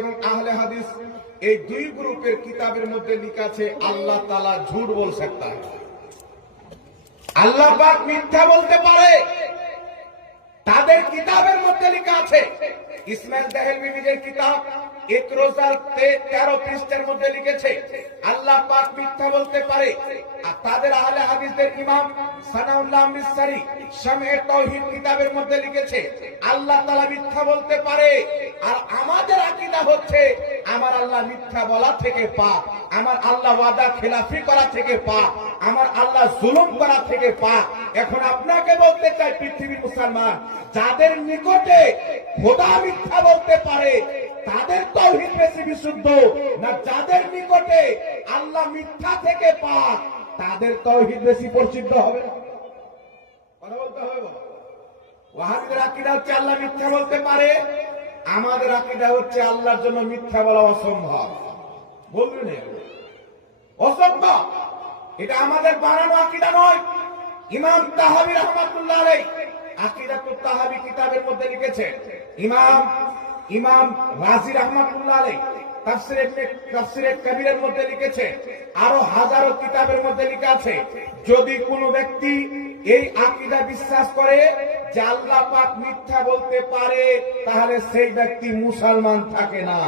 এবং আহলে হাদিস এই দুই গ্রুপের কিতাবের মধ্যে লেখা আছে আল্লাহ তাআলা ঝুট বল सकता है, আল্লাহ পাক মিথ্যা বলতে পারে। তাদের কিতাবের মধ্যে লেখা আছে। ইসমাইল দেহলভী নিজের কিতাব এক রোজার 13 পৃষ্ঠার মধ্যে লিখেছে আল্লাহ পাক মিথ্যা বলতে পারে। আর তাদের আহলে হাদিসের ইমাম সানাউল্লাহ মিসরি শামে তাওহীদ কিতাবের মধ্যে লিখেছে আল্লাহ তাআলা মিথ্যা বলতে পারে। আর আমাদের আকীদা হচ্ছে আমার আল্লাহ মিথ্যা বলা থেকে পাক, আমার আল্লাহ ওয়াদা খেলাফি করা থেকে পাক, আমার আল্লাহ জুলুম করা থেকে পাক। এখন আপনাকে বলতে চাই পৃথিবীর মুসলমান, যাদের নিকটে খোদা মিথ্যা বলতে পারে তাদের তাওহীদ বেশি বিশুদ্ধ, না যাদের নিকটে আল্লাহ মিথ্যা থেকে পাক তাদের তাওহীদ বেশি পরিশুদ্ধ হবে? কথা বলতে হবে। ওয়াহাবীদের আকীদা হচ্ছে আল্লাহ মিথ্যা বলতে পারে, আমাদের আকীদা হচ্ছে আল্লাহর জন্য মিথ্যা বলা অসম্ভব। বলবেন অসম্ভব, এটা আমাদের বানানো আকীদা নয়। ইমাম তাহাবী রাহমাতুল্লাহ আলাইহি আকীদাতুত তাহাবী কিতাবের মধ্যে লিখেছেন, ইমাম রাজি রাহমাতুল্লাহ আলাইহি তাফসীরে কবিরের মধ্যে লিখেছেন, আরো হাজারো কিতাবের মধ্যে লেখা আছে যদি কোনো ব্যক্তি এই আকীদা বিশ্বাস করে যে আল্লাহ পাক মিথ্যা বলতে পারে তাহলে সেই ব্যক্তি মুসলমান থাকে না।